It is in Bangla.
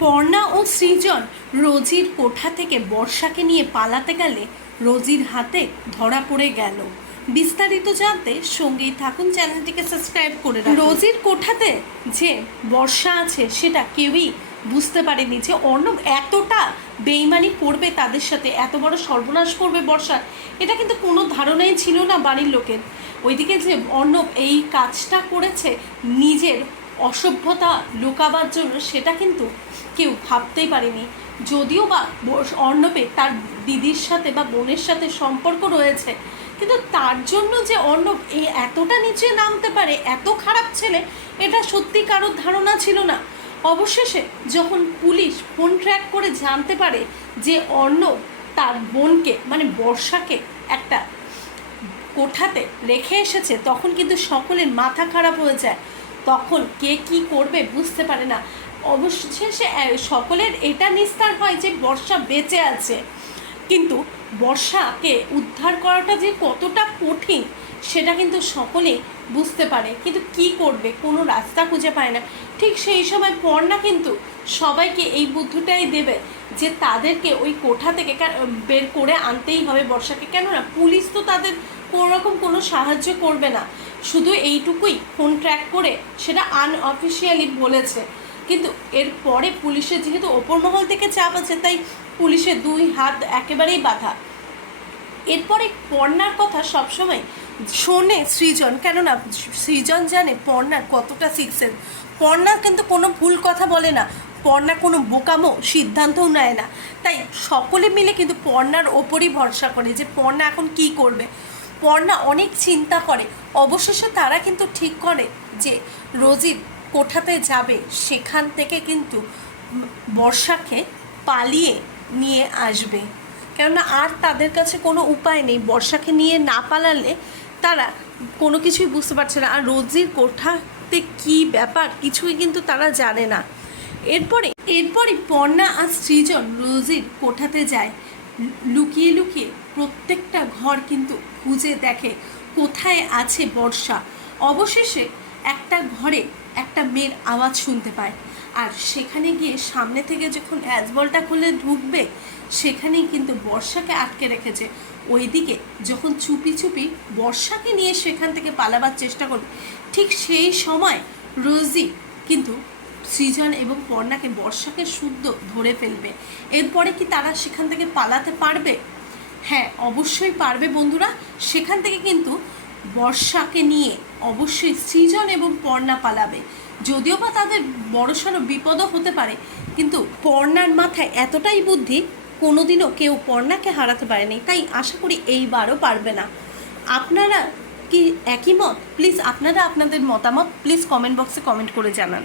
পর্ণা ও সৃজন রোজির কোঠা থেকে বর্ষাকে নিয়ে পালাতে গেলে রোজির হাতে ধরা পড়ে গেল। বিস্তারিত জানতে সঙ্গেই থাকুন, চ্যানেলটিকে সাবস্ক্রাইব করে রাখুন। রোজির কোঠাতে যে বর্ষা আছে সেটা কেউই বুঝতে পারেনি যে অর্ণব এতটা বেইমানি করবে, তাদের সাথে এত বড় সর্বনাশ করবে বর্ষার, এটা কিন্তু কোনো ধারণাই ছিল না বাড়ির লোকের। ওইদিকে যে অর্ণব এই কাজটা করেছে নিজের অসভ্যতা লুকাবার জন্য, সেটা কিন্তু কেউ ভাবতেই পারেনি। যদিও বা অর্ণবের তার দিদির সাথে বা বোনের সাথে সম্পর্ক রয়েছে, কিন্তু তার জন্য যে অর্ণব এই এতটা নিচে নামতে পারে, এত খারাপ ছেলে, এটা সত্যি কারোর ধারণা ছিল না। অবশেষে যখন পুলিশ ফোন ট্র্যাক করে জানতে পারে যে অর্ণব তার বোনকে মানে বর্ষাকে একটা কোঠাতে রেখে এসেছে, তখন কিন্তু সকলের মাথা খারাপ হয়ে যায়। তখন কে কি করবে বুঝতে পারে না। অবশেষে সকলের এটা নিস্তার হয় যে বর্ষা বেঁচে আছে, কিন্তু বর্ষাকে উদ্ধার করাটা যে কতটা কঠিন সেটা কিন্তু সকলেই বুঝতে পারে, কিন্তু কি করবে কোনো রাস্তা খুঁজে পায় না। ঠিক সেই সময় পর্ণা কিন্তু সবাইকে এই বুদ্ধিটাই দেবে যে তাদেরকে ওই কোঠা থেকে বের করে আনতেই হবে বর্ষাকে। কেননা পুলিশ তো তাদের কোনোরকম কোনো সাহায্য করবে না, শুধু এইটুকুই ফোন ট্র্যাক করে সেটা আনঅফিসিয়ালি বলেছে। কিন্তু এরপরে পুলিশের যেহেতু ওপর মহল থেকে চাপ আছে, তাই পুলিশের দুই হাত একেবারেই বাঁধা। এরপরে পর্ণার কথা সবসময় শোনে সৃজন, কেননা সৃজন জানে পর্ণার কতটা সিক্সেন্স। পর্ণা কিন্তু কোনো ভুল কথা বলে না, পর্ণা কোনো বোকামো সিদ্ধান্তও নেয় না। তাই সকলে মিলে কিন্তু পর্ণার ওপরই ভরসা করে যে পর্ণা এখন কি করবে। পর্ণা অনেক চিন্তা করে, অবশেষে তারা কিন্তু ঠিক করে যে রোজির কোঠাতে যাবে, সেখান থেকে কিন্তু বর্ষাকে পালিয়ে নিয়ে আসবে। কেননা আর তাদের কাছে কোনো উপায় নেই, বর্ষাকে নিয়ে না পালালে তারা কোনো কিছুই বুঝতে পারছে না। আর রোজির কোঠাতে কী ব্যাপার কিছুই কিন্তু তারা জানে না। এরপরে পর্ণা আর সৃজন রোজির কোঠাতে যায়, লুকিয়ে লুকিয়ে প্রত্যেকটা ঘর কিন্তু খুঁজে দেখে কোথায় আছে বর্ষা। অবশেষে একটা ঘরে একটা মেয়ের আওয়াজ শুনতে পায়, আর সেখানে গিয়ে সামনে থেকে যখন অ্যাজবলটা খুলে ঢুকবে, সেখানেই কিন্তু বর্ষাকে আটকে রেখেছে। ওইদিকে যখন চুপি চুপি বর্ষাকে নিয়ে সেখান থেকে পালাবার চেষ্টা করবে, ঠিক সেই সময় রোজি কিন্তু সৃজন এবং পর্ণাকে বর্ষাকে শুদ্ধ ধরে ফেলবে। এরপরে কি তারা সেখান থেকে পালাতে পারবে? হ্যাঁ, অবশ্যই পারবে বন্ধুরা। সেখান থেকে কিন্তু বর্ষাকে নিয়ে অবশ্যই সৃজন এবং পর্ণা পালাবে। যদিও বা তাদের বড়সড় বিপদও হতে পারে, কিন্তু পর্ণার মাথায় এতটাই বুদ্ধি, কোনোদিনও কেউ পর্ণাকে হারাতে পারেনি। তাই আশা করি এইবারও পারবে না। আপনারা কি একই মত? প্লিজ আপনারা আপনাদের মতামত প্লিজ কমেন্ট বক্সে কমেন্ট করে জানান।